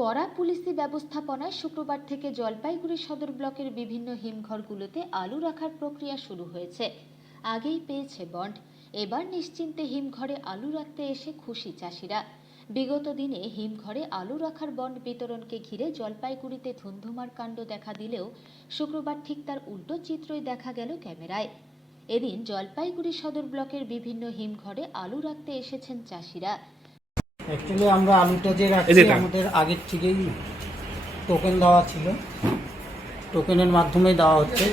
কড়া পুলিশি ব্যবস্থাপনায় শুক্রবার থেকে জলপাইগুড়ি সদর ব্লকের বিভিন্ন হিমঘরগুলোতে আলু রাখার প্রক্রিয়া শুরু হয়েছে। আগেই পেয়েছে বন্ড, এবার নিশ্চিন্তে হিমঘরে আলু রাখতে এসে খুশি চাষিরা। বিগত দিনে হিমঘরে আলু রাখার বন্ড বিতরণকে ঘিরে জলপাইগুড়িতে ধুন্ধুমার কাণ্ড দেখা দিলেও শুক্রবার ঠিক তার উল্টো চিত্রই দেখা গেল ক্যামেরায়। এদিন জলপাইগুড়ি সদর ব্লকের বিভিন্ন হিমঘরে আলু রাখতে এসেছেন চাষিরা। অ্যাকচুয়ালি আমরা আলুটা যে রাখছি আমাদের আগের থেকেই টোকেন দেওয়া ছিল, টোকেনের মাধ্যমে দেওয়া হচ্ছে।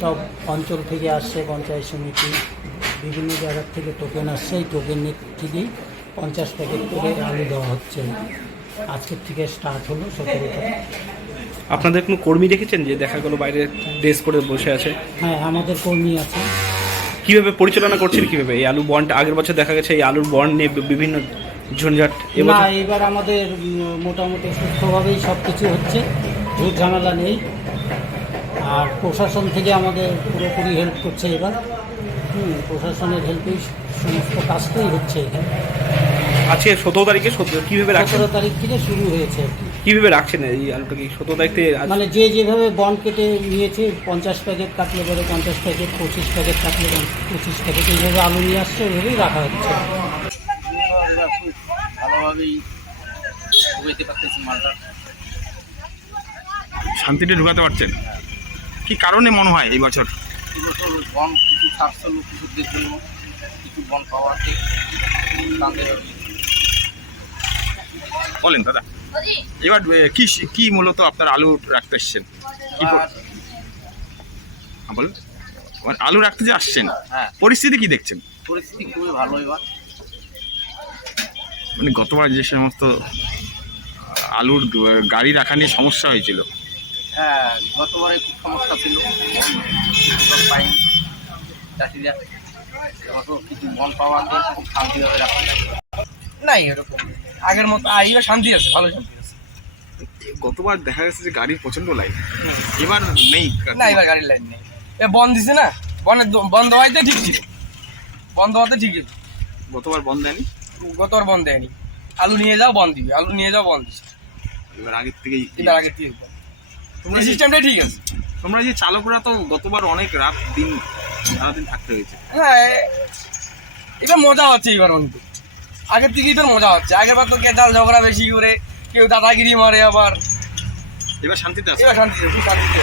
সব অঞ্চল থেকে আসছে, পঞ্চায়েত সমিতি বিভিন্ন জায়গার থেকে টোকেন আসছে। এই টোকেনের থেকেই 50 প্যাকেট করে আলু দেওয়া হচ্ছে। আজকের থেকে স্টার্ট হলো 17 তারিখ। আপনাদের কোনো কর্মী রেখেছেন যে দেখা গেল বাইরে ড্রেস করে বসে আছে? হ্যাঁ, আমাদের কর্মী আছে। কিভাবে পরিচালনা করছেন, কিভাবে এই আলু বন্ড? আগের বছর দেখা গেছে এই আলুর বন্ড নিয়ে বিভিন্ন ঝঞ্ঝাট। না, এবার আমাদের মোটামুটি সুস্থভাবেই সব কিছু হচ্ছে, ঝুট ঝামেলা নেই। আর প্রশাসন থেকে আমাদের পুরোপুরি হেল্প করছে এবার। প্রশাসনের হেল্পেই সমস্ত কাজটাই হচ্ছে এখানে। আজকে 17 তারিখে কীভাবে রাখছেন? 17 তারিখ থেকে শুরু হয়েছে। কীভাবে রাখছেন এই আলুটা? কি 17 তারিখ থেকে মানে যেভাবে বন্ড কেটে নিয়েছে, 50 প্যাকেট কাটলে পরে 50 প্যাকেট, 25 প্যাকেট কাটলে 25 প্যাকেট, এইভাবে আলু নিয়ে আসছে, ওইভাবেই রাখা হচ্ছে। ভালোভাবেই ঢুকাইতে পারতেছি মালটা। শান্তিতে ঢুকাতে পারছেন? কি কারণে মনে হয় এই বছর? এবছর বন কিছু ছাড়ছে কৃষকদের জন্য, কিছু বন পাওয়াতে তাদের। বলেন দাদা, এবার কি মূলত আপনার আলু রাখতে এসছেন? বলুন, আলু রাখতে যে আসছেন, হ্যাঁ, পরিস্থিতি কি দেখছেন? পরিস্থিতি খুবই ভালো এবার। মানে গতবার যে সমস্ত আলুর গাড়ি রাখা নিয়ে সমস্যা হয়েছিল, হ্যাঁ, গতবারে খুব সমস্যা ছিল, বন পাইনি চাষিরা। এবছর কিছু বন পাওয়াতে খুব শান্তিভাবে রাখতে নাই, এরকম আগের মতো এবার শান্তি আছে, ভালো শান্তি আছে। গতবার দেখা গেছে যে গাড়ির প্রচন্ড লাইন, এবার নেই না, এবার গাড়ির লাইন নেই। এ বন্ধ দিছে না, বন্ধ হওয়াতে ঠিক ছিল, বন্ধ হওয়াতে ঠিক ছিল। গতবার বন্ধ দেয়নি, গতবার বন্ধ দেয়নি। আলু নিয়ে যাও বন্ধ দিবে, আলু নিয়ে যাও বন্ধ দিচ্ছে। এবার আগের থেকেই। এবার আগের থেকে তোমরা সিস্টেমটাই ঠিক আছে। তোমরা যে চালকরা তো গতবার অনেক রাত দিন সারাদিন থাকতে হয়েছে। হ্যাঁ, এবার মজা হচ্ছে এবার অনেক। আগের থেকেই তো মজা হচ্ছে। আগের বার তো কেদাল ঝগড়া বেশি করে, কেউ দাদাগিরি মারে। আবার এবার শান্তিতে আছে। এবার শান্তি, খুব শান্তিতে।